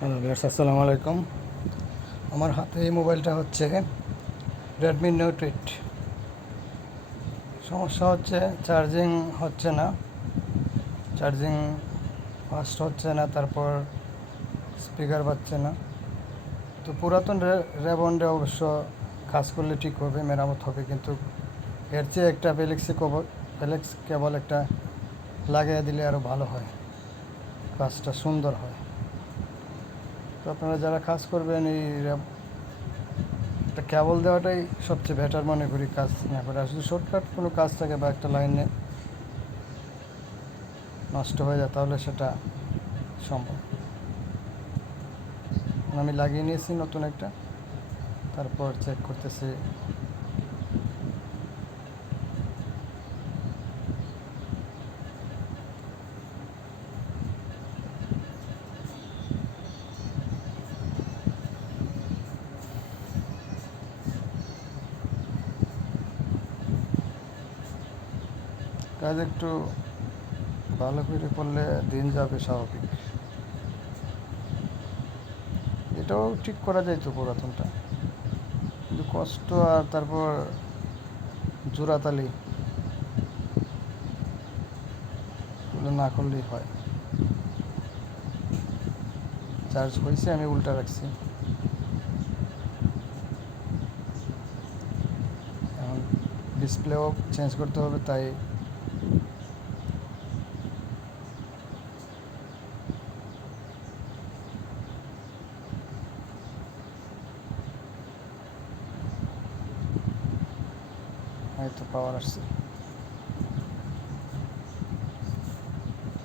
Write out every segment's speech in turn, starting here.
Hello viewers আসসালামু আলাইকুম। আমার হাতে এই মোবাইলটা হচ্ছে রেডমি নোট এইট সমস্যা হচ্ছে চার্জিং হচ্ছে না। চার্জিং ফাস্ট হচ্ছে না, তারপর স্পিকার পাচ্ছে না। তো পুরাতন রেবন্ডে অবশ্য কাজ করলে ঠিক হবে, মেরামত হবে, কিন্তু এর চেয়ে একটা ফেলেক্সি কবল ফেলেক্স কেবল একটা লাগিয়ে দিলে আরও ভালো হয়। কাজটা সুন্দর হয়। আপনারা যারা কাজ করবেন, এই একটা কেবল দেওয়াটাই সবচেয়ে বেটার মনে করি কাজ না করে। যদি শর্টকাট কোনো কাজ থাকে বা একটা লাইনে নষ্ট হয়ে যায়, তাহলে সেটা সম্ভব। আমি লাগিয়ে নিয়েছি নতুন একটা, তারপর চেক করতেছি কাজ একটু ভালো করে করলে দিন যাবে স্বাভাবিক। এটাও ঠিক করা যায় তো পুরাতনটা। কিন্তু কষ্ট আর তারপর জোড়াতালি না করলেই হয়। চার্জ হয়েছে আমি উল্টা রাখছি। ডিসপ্লেও চেঞ্জ করতে হবে, তাই হয়তো পাওয়ার আসছে।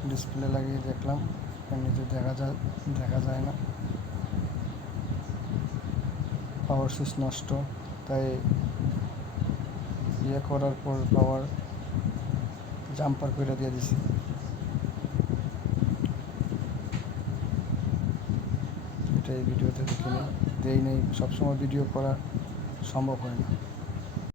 ডিসপ্লে লাগিয়ে দেখলাম, এমনিতে দেখা যায় দেখা যায় না। পাওয়ার সুইচ নষ্ট, তাই ইয়ে করার পর পাওয়ার জাম্পার করে দিয়ে দিছি। এটা এই ভিডিওতে দেখি নিই দেই নেই, সবসময় ভিডিও করা সম্ভব হয় না।